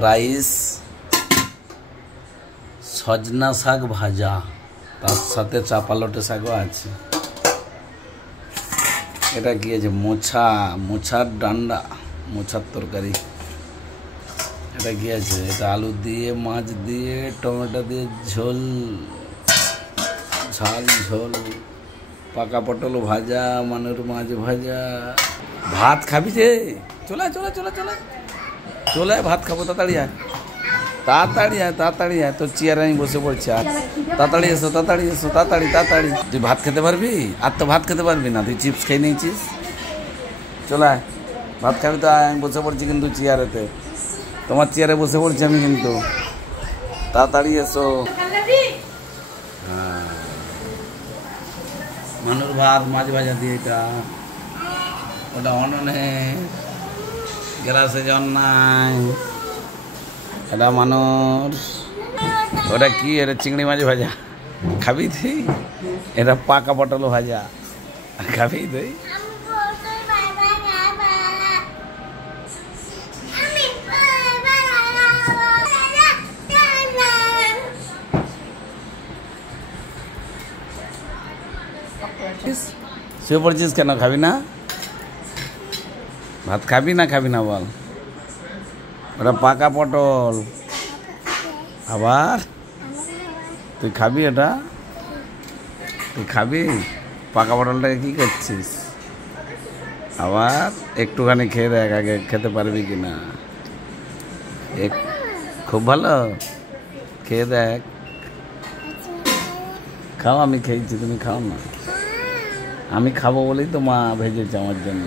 Rice, সজনা শাক ভাজা, তার সাথে চাপালটে শাকও আছে। এটা কি আছে? মোছার ডান্ডা, মোছার তরকারি। এটা কি আছে? এটা আলু দিয়ে, মাছ দিয়ে, টমেটো দিয়ে ঝোল, ঝাল ঝোল। পাকা পটল ভাজা, মানের মাছ ভাজা। ভাত খাবি যে? চলে চলে ভাত খাবো। তাড়াতাড়ি আয়। তোর চেয়ারে আমি বসে পড়ছি। তাড়াতাড়ি এসো, তাড়াতাড়ি। তুই ভাত খেতে পারবি? আর তো ভাত খেতে পারবি না, তুই চিপস খেয়ে নিয়েছিস। চলে আয়, ভাত খাবি তো আয়। আমি বসে পড়ছি কিন্তু চেয়ারেতে, তোমার চেয়ারে বসে পড়ছি আমি কিন্তু। তাড়াতাড়ি এসো। হ্যাঁ, মানুষ ভাত মাছ ভাজা দিয়ে। এটা ওটা অননে গ্লাসে জল নাই। এটা মানুষ। ওটা কি? এটা চিংড়ি মাছ ভাজা, খাবি তুই? এটা পাকা পটল ভাজা, খাবি তুই? শুয়ে পড়ছিস কেন? খাবি না ভাত? খাবি না বল? ওটা পাকা পটল। আবার তুই খাবি? এটা তুই খাবি? পাকা পটলটাকে কি করছিস? আবার একটুখানি খেয়ে দেখ আগে, খেতে পারবি কি না। খুব ভালো, খেয়ে দেখ। খাও, আমি খেয়েছি, তুমি খাও না। আমি খাবো বলেই তো মা ভেজেছে আমার জন্য।